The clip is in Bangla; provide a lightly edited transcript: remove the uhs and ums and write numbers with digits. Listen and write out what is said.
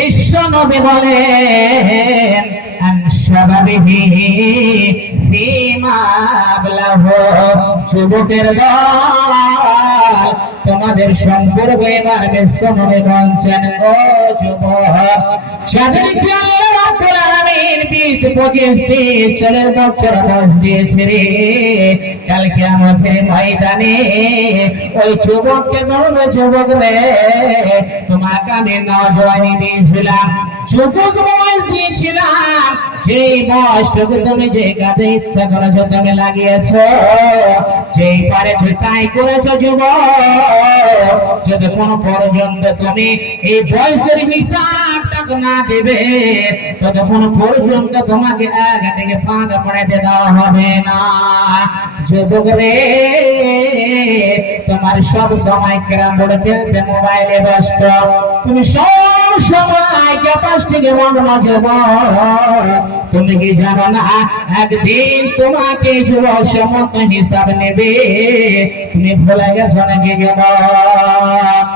বিশ্ব নবী বলেন আনশাবাবিহি ফীমা আবলাহু, যুবকের দল তোমাদের সম্পর্ক এবার বিশ্ব নবী বলছেন ও যুবক যাদেরকে আল্লাহ রাব্বুল আলামিন 20-25 30-40 বছর বয়স দিয়েছে রে, কাল কিয়ামতের ময়দানে ওই যুবককে বলবে যুবক রে তোমাকে আমি নওজওয়ানি দিয়েছিলাম, যুবক বয়স দিয়েছিলাম, যেই বয়সটুকু তুমি যে কাজে ইচ্ছা করেছো তুমি লাগিয়েছো, যেই পারেছো তাই করেছো যুবক, যতক্ষণ পর্যন্ত তুমি এই বয়সের হিসাবটা না দেবে ততক্ষণ পর্যন্ত তোমাকে আগে থেকে ফাঁকা পড়াইতে দেওয়া হবে না। যুবক রে তোমার সব সময় ক্যারাম বোর্ড খেলতে মোবাইলে ব্যস্ত, তুমি সব সময় ক্যাপাসিটিকে মগ্ন যুবক, তুমি কি জানো না একদিন তোমাকে যুবক সমস্ত হিসাব নেবে, তুমি ভুলে গেছো নাকি যুবক?